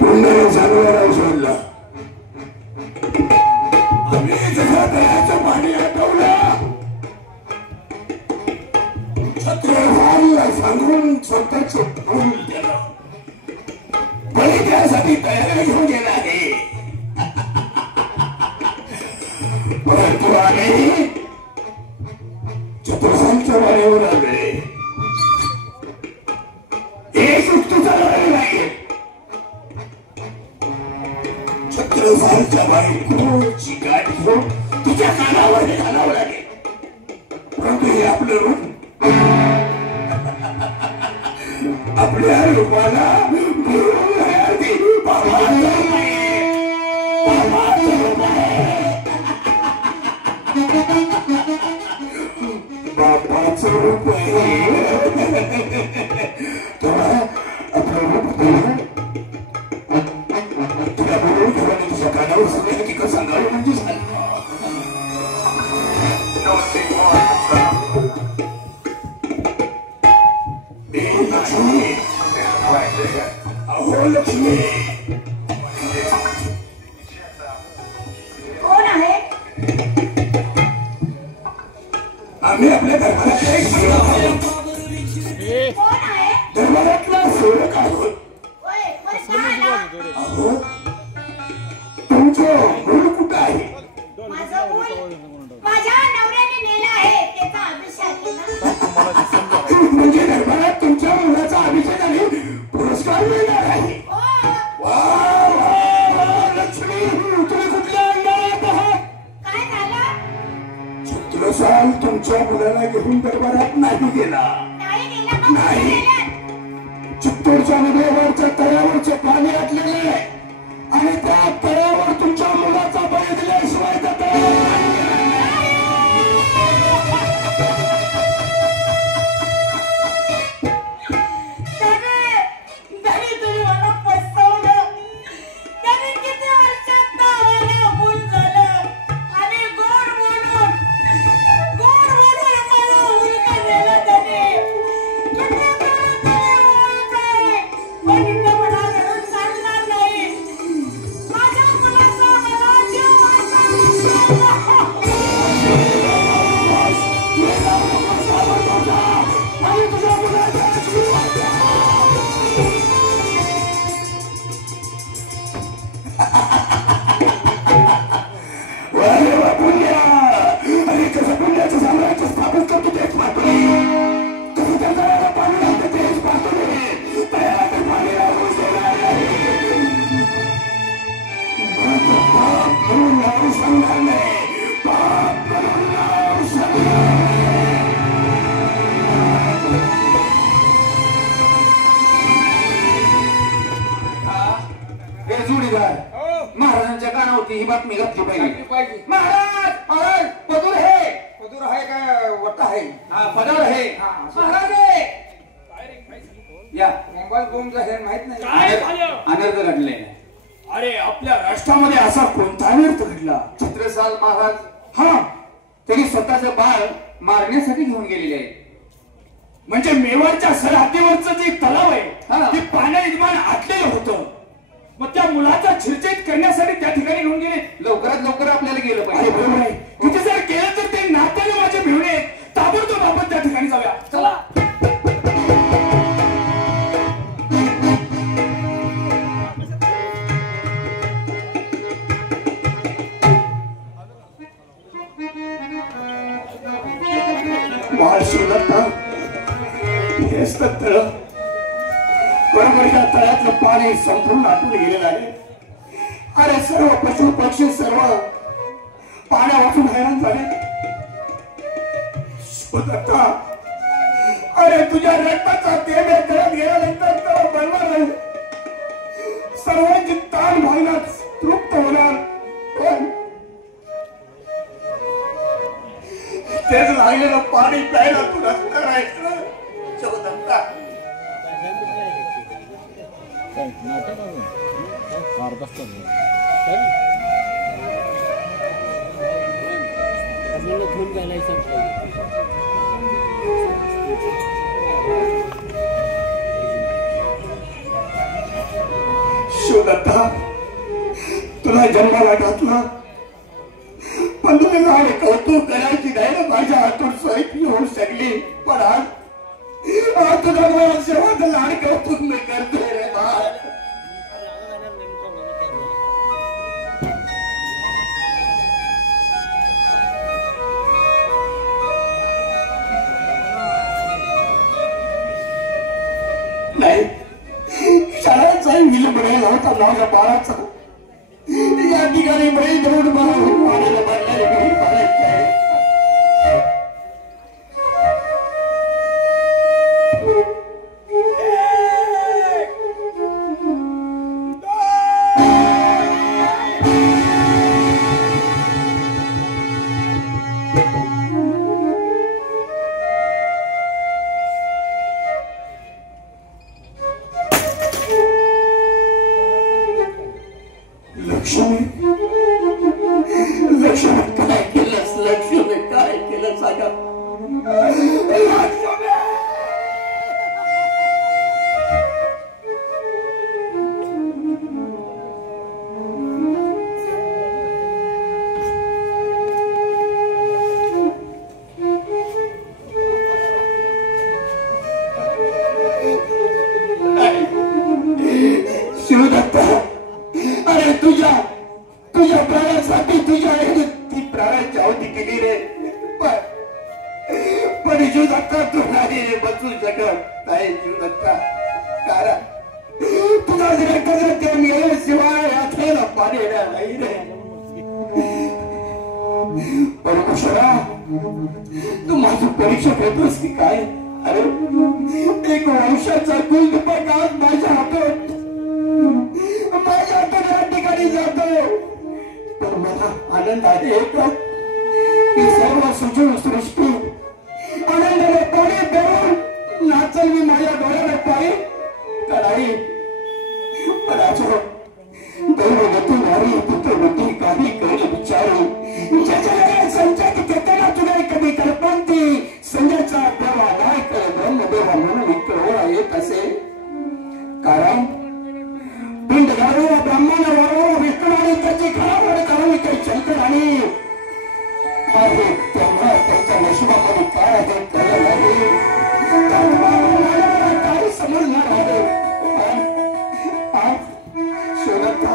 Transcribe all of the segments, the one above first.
पुन्हा जनावर सोडला आम्ही जसा दयाचं पाणी आटवलं छत्रसालला सांगून स्वतःच फूल दिलं बळी त्यासाठी तयारी घेऊन गेला आहे परंतु आम्ही छत्रसालच्या वाड्यावर आले एक युक्तीचा लढाई नाही छत्रसालच्या बायकोची गाठ घेऊन तिच्या कानावर घालावं लागेल परंतु हे आपलं रूप आपल्या रूपाला बापाचं रूप आहे तेव्हा आपलं रूप तुला बोलून घेऊन तुझ्या कानावर सगळे हकीकत सांगावं म्हणजे झालं लक्ष्मी अहो लक्ष्मी कोण आहे आम्ही आपल्या दरबारातला सेवक आहोत अहो तुमचं मूल कुठं आहे माझ्या नवऱ्याने नेला आहे त्याचा अभिषेक म्हणजे दरबारात तुमच्या मुलाचा अभिषेक आणि पुरस्कार मिळणार आहे लक्ष्मी तुम्ही कुठल्या अंगात आहात काय झालं छत्रसाल तुमच्या मुलाला घेऊन दरबारात नाही गेला नाही चित्तूरच्या नदीवरच्या तळ्यावरचे पाणी आटलेले आहे आणि त्या तळ्यावर तुमच्या मुलाचा बळी दिल्याशिवाय त्या तळ्यावर महाराजांच्या कानावरती ही बातमी घातली पाहिजे महाराज महाराज पदूर आहे काय वट्टा आहे पदार आहे महाराज या मोबाईल बोमचा हे माहित नाही अनर्थ घडले अरे आपल्या राष्ट्रामध्ये असा कोणता अनर्थ घडला छत्रसाल महाराज हा त्यांनी स्वतःचं बाळ मारण्यासाठी घेऊन गेलेले आहे म्हणजे मेवाडच्या सरहद्दीवरचं जे तलाव आहे ते पाण्या इतमान आटलेलं होतं मग त्या मुलाचा छिरछेद करण्यासाठी त्या ठिकाणी घेऊन गेले लवकरात लवकर आपल्याला गेलं पाहिजे बरोबर आहे तिथे जर गेलं तर ते नात्याने माझे भिवणे ताबडतोब आपण त्या ठिकाणी जाऊया चला हेच तर तळ बरोबर या तळ्यातलं पाणी संपूर्ण आटून गेलेलं आहे अरे सर्व पशु पक्षी सर्व पाण्या वाचून हैराण झाले स्वतः अरे तुझ्या रक्ताचा तेल गळत गेल्यानंतर बनणार नाही सर्वांची ताण भावनात तृप्त होणार पण तेच लागलेलं पाणी प्यायला तुला करायचं चौदंता शिवदत्ता, तुला जन्माला घातला पण तुला लाड कौतुक करायची नाही ना माझ्या हातून सोय होऊ शकली. पण आज तुझा मला शेवट लाड कौतुक मी करतोय रे बा. नाही, शाळेचा विलंब राहिला होता माझ्या बाळाचा. या ठिकाणी बैल धरून मला पाण्याला बांधणारे घरी मारायचे आहे. लक्ष्मी, लक्ष्मी काय केलंस? लक्ष्मी काय केलं सांगा. शिवदत्ता, अरे तुझ्या प्राणासाठी तुझ्या ती प्राणाची आहुती केली रे. पण शिवदत्ता तू नाही रे बचू शकत नाही. शिवदत्ता, कारण तुझा जर ते मेल्याशिवाय यात्रेला पाणी येणार नाही रे. परमेश्वरा, तू माझी परीक्षा घेतोस की काय? अरे एक वंशाचा कुलदीपक आज माझ्या हातात या ठिकाणी जातो. पण मला आनंद आहे की सर्व सुजून सृष्टी आनंदाने पाणी देऊन नाचल मी माझ्या डोळ्याने पाणी कराई. पण आजो दैवगती नारी पुत्रवती काही कळले विचारू. संचात घेताना तुला कधी कल्पंती संजयचा देवा नाही कळे ब्रह्मदेवा म्हणून इकडे येत असे. कारण पिंड गाडो ब्रह्मांड वाढो विष्णू आणि त्याची खराब करून काही शंकर आणि तेव्हा त्यांच्या नशिबामध्ये काय आहे कळलं नाही. काही समजणार आहे. शिवदत्ता,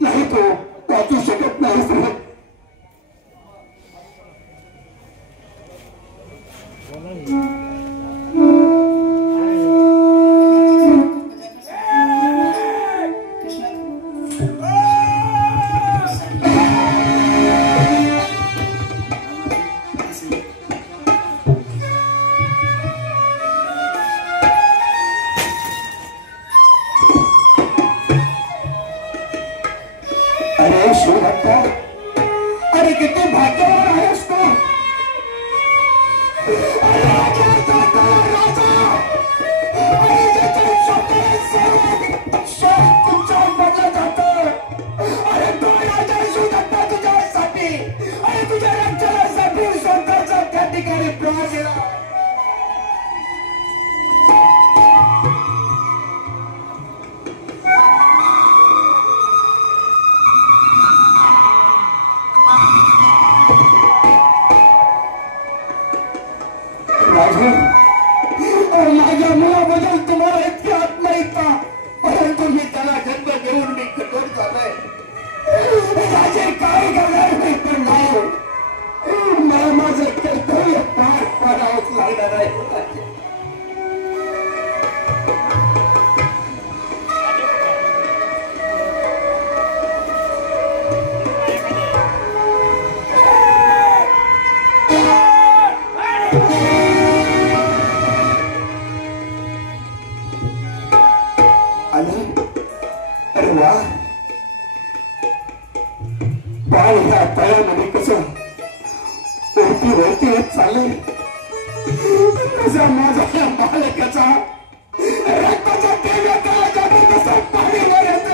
नाही तो वाचू शकत नाही. अरे शिवदत्ता, अरे किती भाग्यवान आहेस तू. अरे तो राजा शिवदत्ता तुझ्यासाठी, अरे तुझ्या रक्षणासाठी स्वतःचा त्या ठिकाणी प्राण दिला. माझ्या मुलाबद्दल तुम्हाला इतकी आत्मा येता, परंतु मी त्याला जन्म देऊन मी कठोर झालोय. राजे काय करणार नाही, पण नाही मला माझं कर्तव्य पार पाडावंच लागणार आहे. अरे वा, बाळ ह्या तळ्यामध्ये कसं वरती येत चाललंय. माझा बालकाचा रक्ताचा तेल कसं पाणी येत.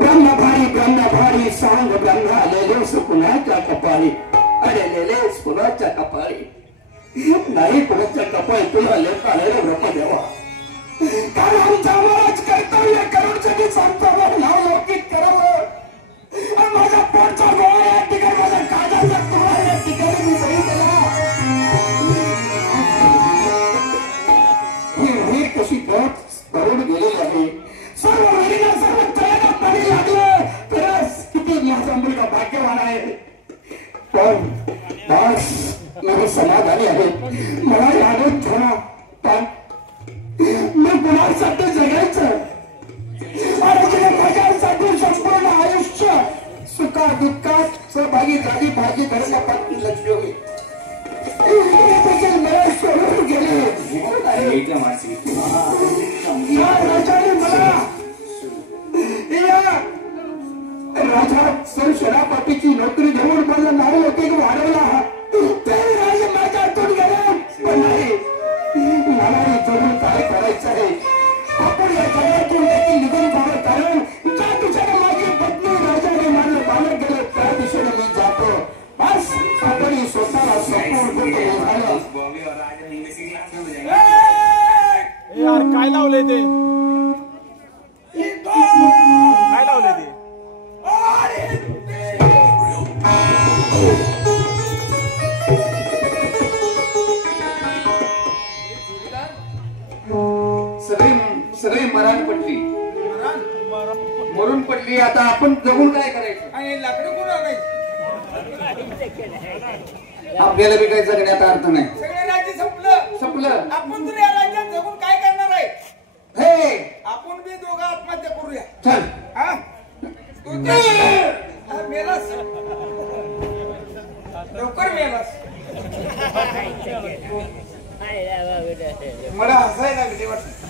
ब्रह्म कुणाच्या कपाळी अडलेलेस कुणाच्या कपाळी नाही कुणाच्या कपाळी तुला लेखा ब्रह्म देवा कारण आमचा आवाज कर्तव्य करून सांगतो लौकिक करावं आणि माझ्या पोटचा गोळा या ठिकाणी माझ्या काळजाचा गोळा या ठिकाणी मी बघितला ही विहीर कशी करून गेलेली आहे सर्व विहिरीला सर्व तळ्याला पाणी लागलं तरच किती माझा मुलगा भाग्यवान आहे पण बस मी समाधानी आहे मला यादच झाला पण मी कुणासाठी जगायचं आणि माझ्यासाठी संपूर्ण आयुष्य सुखा दुःखात सहभागी झाली भागी करण्यापासून लक्ष होईल मला सोडून गेले राजाने मला राजा सर शरापाटीची नोकरी देऊन मला नाव होते वाढवला तरी राजा माझ्या हातून गेले पण नाही मलाही जरूर काय करायचं आहे आपण या जगातून देखील निघून जावं कारण ज्या दिशेने माझी पत्नी राजाने माझं पालन केलं त्या दिशेने मी जातो बस आपण स्वतःला संपूर्ण झालं यार काय लावले ते काय लावले ते सगळी मरून पडली आता आपण जगून काय करायचं आणि लाकडं कोण आणायचं आपल्याला बी काही जगण्याचा अर्थ नाही सगळे राज्य संपलं आपण तर या राज्यात जगून काय करणार आहे हे आपण बी दोघं आत्महत्या करूया चल हा तू त्या मेलास लवकर मेलास मला हसायला लागले वाटत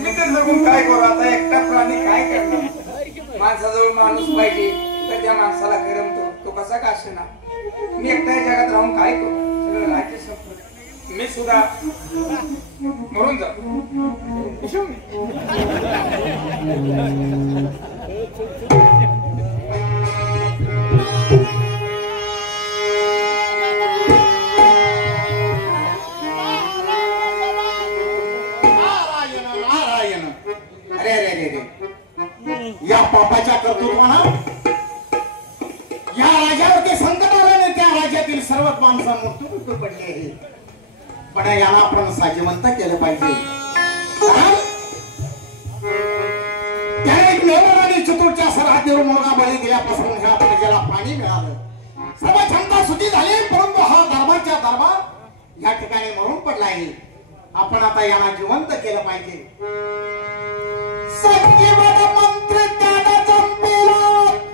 मी तर जगून काय करू आता एकटा प्राणी काय करणार माणसाजवळ माणूस पाहिजे तर त्या माणसाला करमतो तो कसा का असेना मी एकट्या जगात राहून काय करू सगळं राज्य संपलं मी सुद्धा मरून जातो या पापाच्या कर्तृत्वानं या राजावरती संकट आल्याने त्या राज्यातील सर्वच माणसांना मृत्यू पडले आहे पण यांना आपण साजेवंत केलं पाहिजे त्याने एक नेवर आणि चतुरच्या सरहद्दीवर मोगा बळी दिल्यापासून ह्या प्रजेला पाणी मिळालं सर्व क्षमता सुची झाली परंतु हा धर्माच्या दरबार या ठिकाणी मरून पडला आहे आपण आता यांना जिवंत केलं पाहिजे संजीवन मंत्र त्याला जंपिला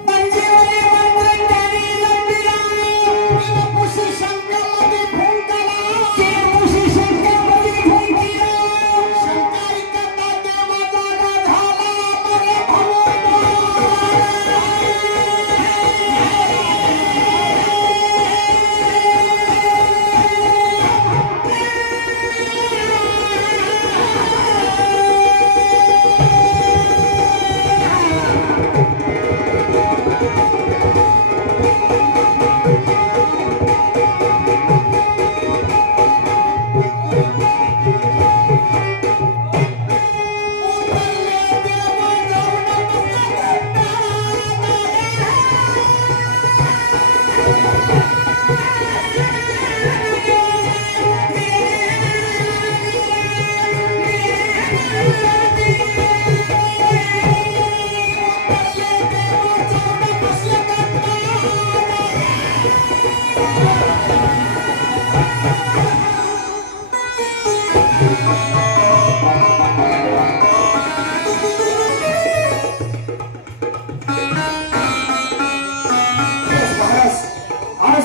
संजीवनी मंत्र त्याने जंपिला मुशी शंकामध्ये फुंकला मुशी शंकामध्ये फुंकला शंकाई करता देवा जागा झाला मरे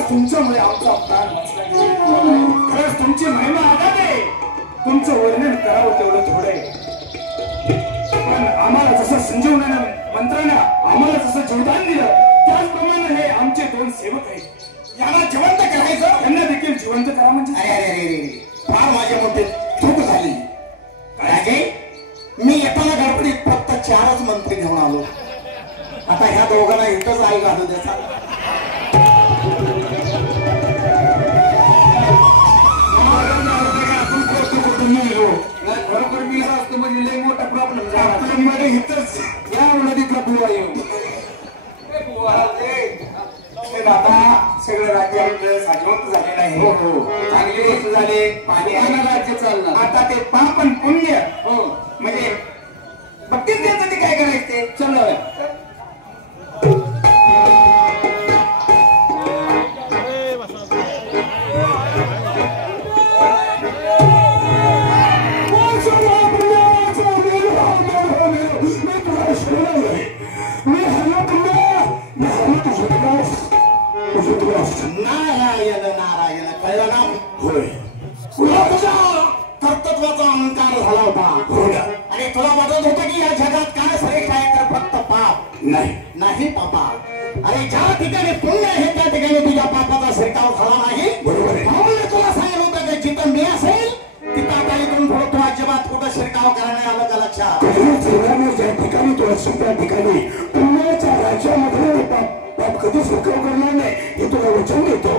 तुमच्यामुळे आमचा प्राण वाचला खरंच तुमची महिमा आगाने तुमचं वर्णन करावं तेवढं थोडं आहे पण आम्हाला जसं संजीवनानं मंत्रानं आम्हाला जसं जीवदान दिलं त्याचप्रमाणे हे आमचे दोन सेवक आहेत यांना जिवंत करायचं त्यांना देखील जिवंत करा म्हणजे अरे फार माझ्या मोठे चूक झाली राजे मी येताना गडबडीत फक्त 4च मंत्री घेऊन आलो आता ह्या दोघांना इथंच आई घालू द्याचा खरोखर मी असतो म्हणजे लय मोठा प्रॉब्लेम झाला आपल्यामध्ये इथंच या नदीतला बुवा येऊ आता सगळं राज्य आपलं साजवत झालेलं आहे हो हो चांगली गोष्ट झाली पाणी आहे राज्य चालणार आता ते पाप आणि पुण्य हो म्हणजे बघतील त्याचं ते काय करायचं ते चलो नारायण नारायण कळलं ना होय तुला तुझा कर्तृत्वाचा अहंकार झाला होता आणि तुला वाटत होतं की या जगात काय श्रेष्ठ आहे तर फक्त पाप नाही पापा अरे ज्या ठिकाणी पुण्य आहे त्या ठिकाणी तुझ्या पापाचा शिरकाव झाला नाही बरोबर म्हणून तुला सांगितलं होतं की जिथं मी असेल तिथं आता इथून पुढे तू अजिबात कुठं शिरकाव करायला आलं का लक्षात ज्या ठिकाणी तू असेल त्या ठिकाणी पुण्याच्या राज्यामध्ये पाप कधी शिरकाव करणार नाही हे तुला वचन देतो